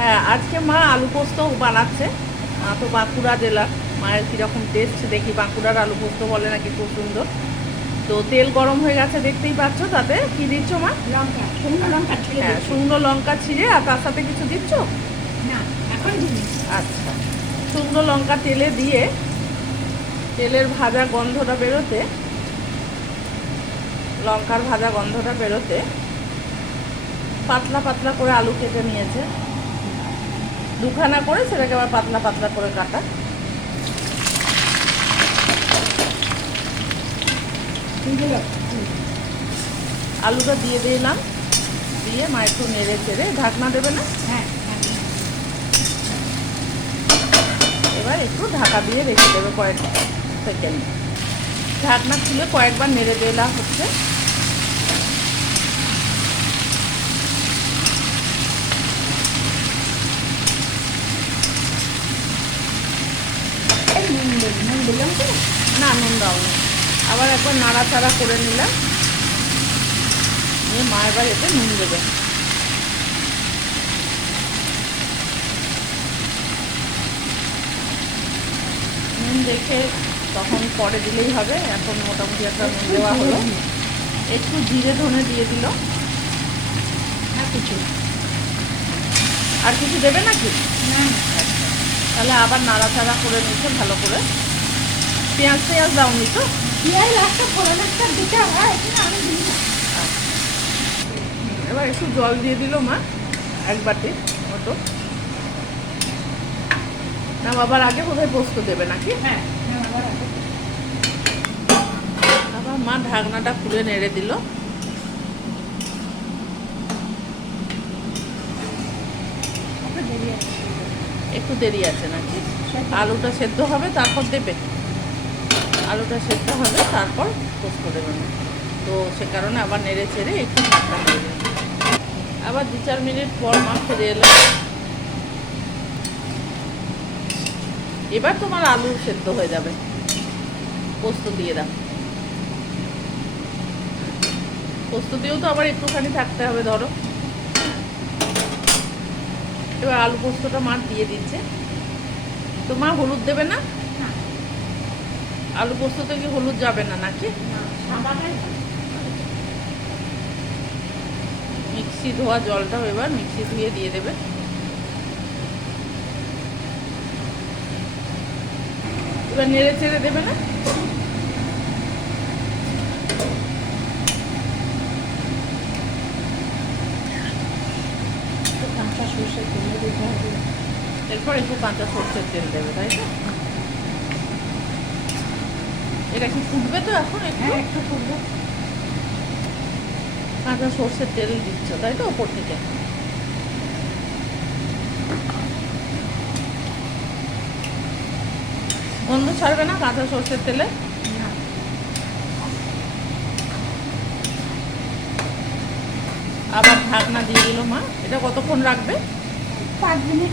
হ্যাঁ, আজকে মা আলু পোস্ত বানাচ্ছে। মা তো বাঁকুড়া জেলা, মায়ের কীরকম টেস্ট দেখি। বাঁকুড়ার আলু পোস্ত বলে নাকি খুব সুন্দর। তো তেল গরম হয়ে গেছে দেখতেই পাচ্ছ। তাতে কি দিচ্ছ মা? লঙ্কা, শুকনো লঙ্কা ছিঁড়ে হ্যাঁ, দিচ্ছি। শুকনো লঙ্কা ছিঁড়ে, আর তার সাথে কিছু দিচ্ছ? না, এখন দিই। আচ্ছা, শুকনো লঙ্কা তেলে দিয়ে তেলের ভাজা গন্ধটা বেরোতে, লঙ্কার ভাজা গন্ধটা বেরোতে পাতলা পাতলা করে আলু কেটে নিয়েছে, দুখানা করে, সেটাকে আবার পাতলা পাতলা করে কাটা। আলুটা দিয়ে দিলাম, দিয়ে মা একটু নেড়ে চেড়ে, ঢাকনা দেবে না? হ্যাঁ, এবার একটু ঢাকা দিয়ে রেখে দেবে কয়েক সেকেন্ড। ঢাকনা খুলে কয়েকবার নেড়ে দেওয়া হচ্ছে। নুন দিলাম তো। না, নুন দাওনি। আবার একবার নাড়াচাড়া করে নিলাম, নিয়ে মা এবার এতে নুন দেবে। নুন দেখে তখন পরে দিলেই হবে। এখন মোটামুটি একটা নুন দেওয়া হলো। একটু জিরে ধনে দিয়ে দিল। কিছু আর কিছু দেবে নাকি? না, তাহলে আবার নাড়াচাড়া করে নিচ্ছে ভালো করে। পেঁয়াজ পেঁয়াজ দাওনি তো? পেঁয়াজ একটা ফোড়ন একটা দিতে হয়, আমি দিই না। এবার একটু জল দিয়ে দিল মা, এক বাটি মতো। না, বাবার আগে বোধহয় পোস্ত দেবে নাকি? হ্যাঁ, আবার মা ঢাকনাটা খুলে নেড়ে দিল। একটু দেরি আছে নাকি? আলুটা সেদ্ধ হবে তারপর দেবে? আলুটা সেদ্ধ হবে তারপর পোস্ত দেবে না তো, সে কারণে আবার নেড়ে চেড়ে একটু ঢাকনা দিয়ে দেবে। আবার 2-4 মিনিট পর মা ফিরে এলো। এবার তোমার আলু সেদ্ধ হয়ে যাবে। পোস্ত দিয়ে দাও। পোস্ত দিয়েও তো আবার একটুখানি থাকতে হবে ধরো। এবার আলু পোস্তটা মা দিয়ে দিচ্ছে। তো মা হলুদ দেবে না? আলু পোস্ততে কি হলুদ যাবে না নাকি? মিক্সি ধোয়া জলটাও এবার মিক্সি ধুয়ে দিয়ে দেবে। এবার নেড়ে চেড়ে দেবে না? কাঁচা সরষের তেল দিতে হবে। এরপর একটু কাঁচা সরষের তেল দেবে, তাই তো? এটা কি ফুটবে তো এখন? হ্যাঁ, একটু ফুটবে। কাঁচা সরষের তেল দিচ্ছ তাই তো ওপর থেকে? গন্ধ ছাড়বে না কাঁচা সরষের তেলে? আবার ঢাকনা দিয়ে দিল মা। এটা কতক্ষণ রাখবে? 5 মিনিট।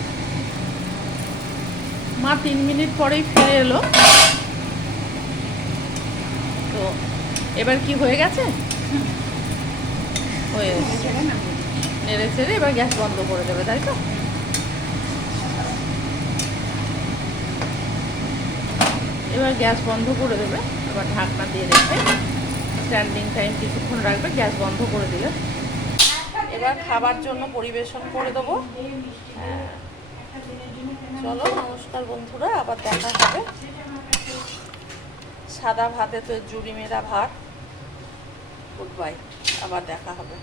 মা 3 মিনিট পরেই ফিরে এলো। তো এবার কি হয়ে গেছে? হয়ে এসছে। নেড়ে চেড়ে এবার গ্যাস বন্ধ করে দেবে, তাই তো? এবার গ্যাস বন্ধ করে দেবে। এবার ঢাকনা দিয়ে রেখে স্ট্যান্ডিং টাইম কিছুক্ষণ রাখবে, গ্যাস বন্ধ করে দিলে। এবার খাবার জন্য পরিবেশন করে দেবো। চলো, নমস্কার বন্ধুরা, আবার দেখা হবে। সাদা ভাতে তো জুড়ি মেরা ভাত। গুড বাই, আবার দেখা হবে।